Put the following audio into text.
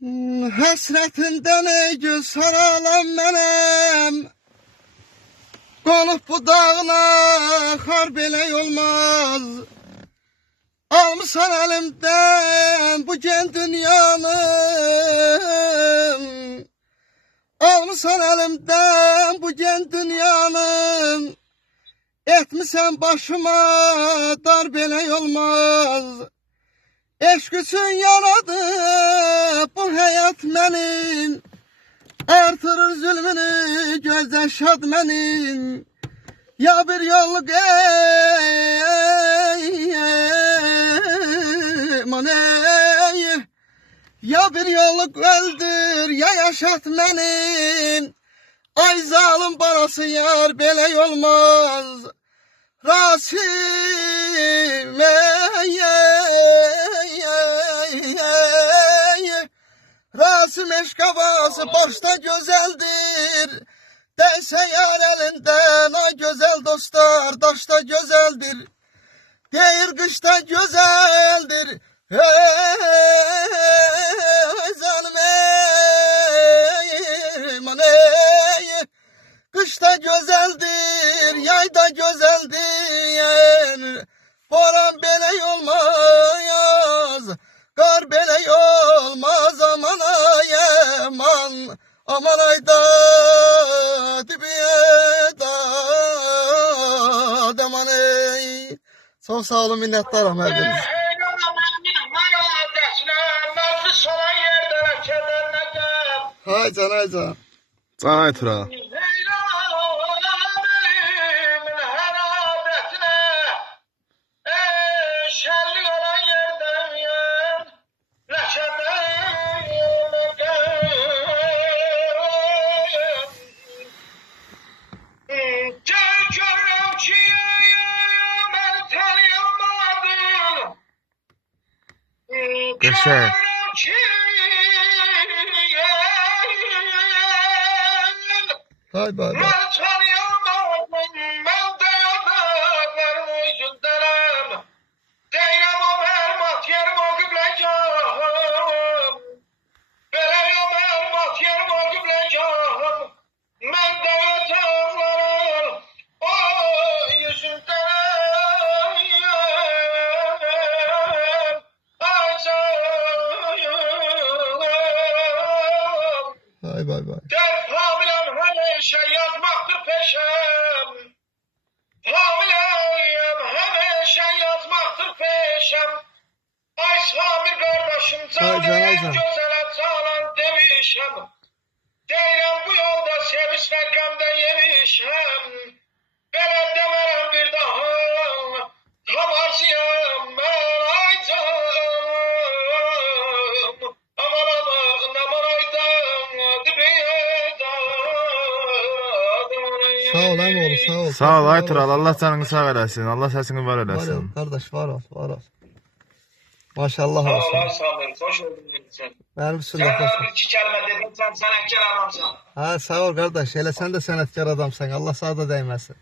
Həsrətindən ey göz saralan mənəm. Qonub bu dağına xar belək olmaz. Almışsan əlimdən bu gen dünyanın. Almışsan əlimdən bu gen dünyanın. Etmişsən başıma dar belək olmaz. Eşq üçün yaradı bu həyat mənim. Artırır zülmünü gözdən şad mənim. Ya bir yolluk ey, ya bir yolluk öldür ya yaşat mənim. Ay zalim balası yar belək olmaz. Rasim Rasim eşq havası başta gözeldir. Değse yar elinden ay güzel dostlar daşta güzeldir. Değil kışta güzeldir. Zalim kışta güzeldir, yayda güzeldir. Boran beley olmaz, kar beley olmaz. Aman ay aman, aman ayda dibiye da aman ey. Çok sağ olun, minnettarım her biriniz. Hay can, hay can. Can ay Tural. Qəşəng. Hay bay bay. Hay bay bay. Hamilem hemşe yazmaktır peşem. Hamilem hemşe yazmaktır peşem. Ay Sami kardeşim caneye gözele çalan demişem. Deyirəm bu yolda seviş rəqəmdən yemişəm. Belə demərəm bir daha. Havarzıyam mən ay canım. Aman aman aman aydan dibiye da. Sağ ol əmoğlu, sağ ol. Sağ ol ay Tural. Allah canını sağ eləsin. Allah səsini var Var ol eləsin. kardeş, var ol, var ol. Maşallah Sağ ol olsun. Sami, hoş geldin sen. Benim üstünde hoş. Sen iki kelime dedin sen sanatkar adamsın. Ha sağ ol kardeş. Hele sen de sanatkar adamsın. Allah sana da değmesin.